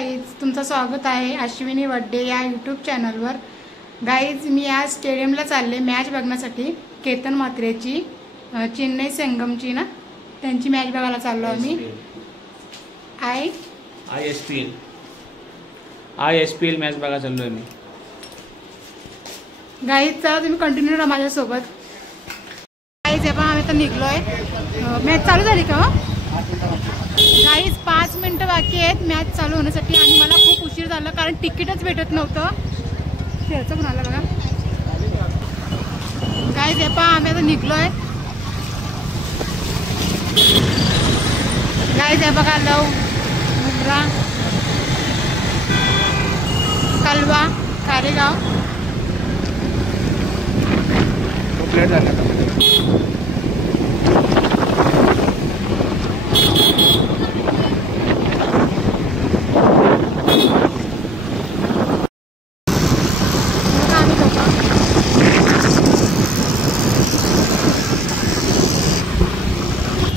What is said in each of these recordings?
गाईज, तुमचं स्वागत आहे अश्विनी वड्डे या यूट्यूब चॅनलवर। गाईज, मी आज स्टेडियमला चालले मॅच बघण्यासाठी। केतन म्हात्रेची चेन्नई संगमची ना त्यांची मॅच बघायला चाललो आम्ही। ISPL मॅच बघायला चाललो आम्ही। गाईज, चला तुम्ही कंटिन्यू राहा माझ्यासोबत। गाईज, हे पण आम्ही तर निघलोय। मॅच चालू झाली का? गाईज, 5 मिनिटं बाकी आहेत मॅच चालू होण्यासाठी आणि मला खूप उशीर झाला कारण तिकीटच भेटत नव्हतं। शेअरचं पण आलं बघा। गाईज, हे पण आम्ही आता निघलोय। गाईज, हे बघा लव मुंब्रा कलवा कारेगाव।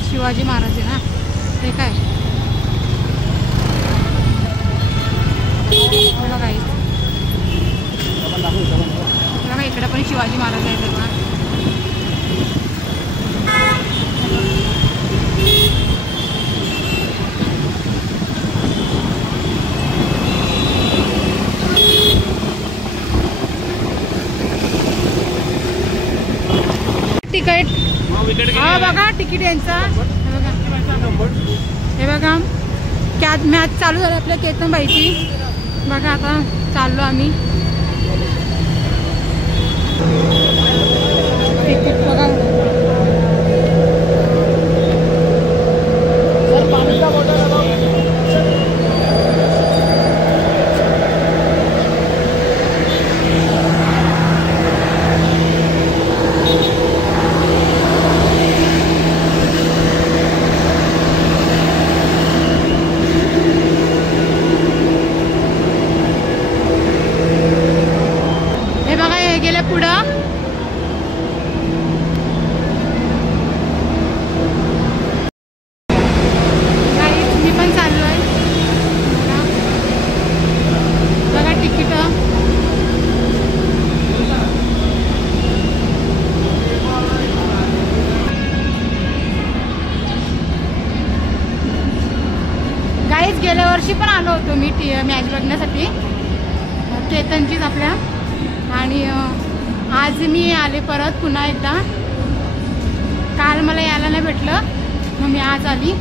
शिवाजी महाराज आहे ना ते काय बघा इकडे पण शिवाजी महाराज आहे बघा। तिकीट हा बघा, तिकीट यांचा हे बघा। कॅच मॅच चालू झाली आपल्या केतनबाईची बघा। आता चाललो आम्ही। तिकीट बघा। गेल्या वर्षी पण आलो होतो मी मॅच बघण्यासाठी केतनचीच आपल्या। आणि आज मी आले परत पुन्हा एकदा। काल मला यायला नाही भेटलं मग मी आज आली।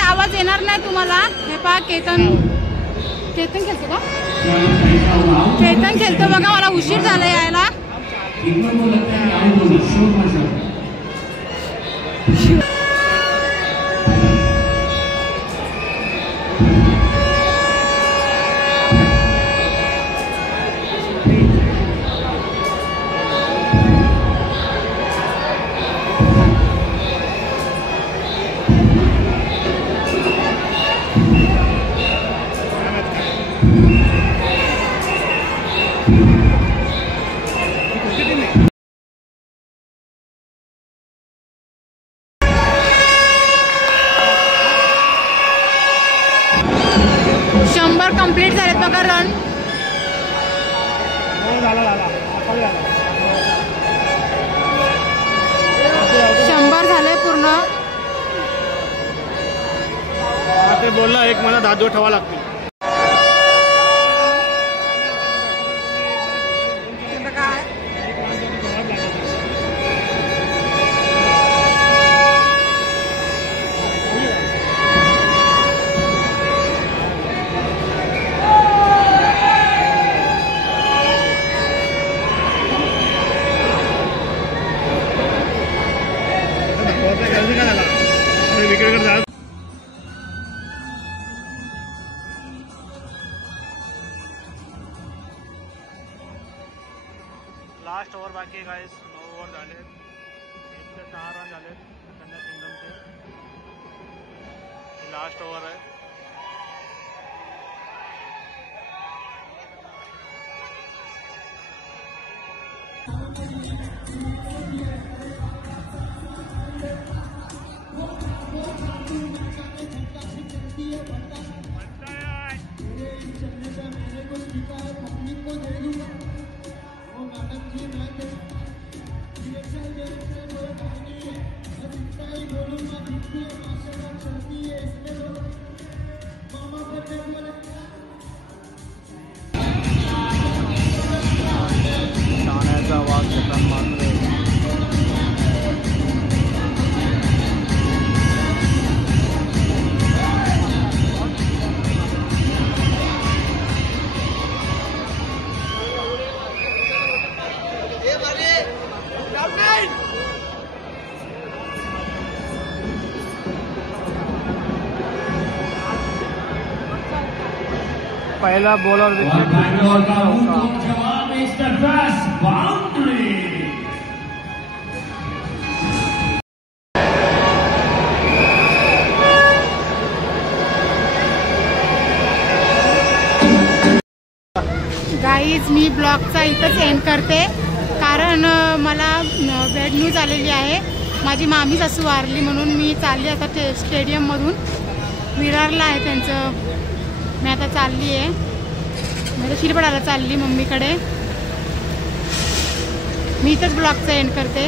आवाज येणार नाही तुम्हाला। हे पहा, केतन खेळतो का? केतन खेळतो बघा। मला उशीर झाला यायला। कंप्लीट झालेत बघा रन। 100 झाले पूर्ण। ते बोलला एक मला 10 दिवस ठेवा लागतील। लास्ट ओव्हर बाकी आहे गाईस. 9 ओव्हर झाले. 6 रन झाले चेन्नई किंगडमचे. लास्ट ओव्हर आहे. शाण्याचा आवाज जतन मारतोय. पहिला बॉलर विकेट. गाईज मी ब्लॉगचा इथंच एंड करते कारण मला बॅड न्यूज आलेली आहे. माझी मामी सासू वारली म्हणून मी चालली आता स्टेडियममधून. विरारला आहे त्यांचं. मी आता चालली आहे म्हणजे शिरपडाला चालली मम्मीकडे. मी इथंच ब्लॉगचा एंड करते.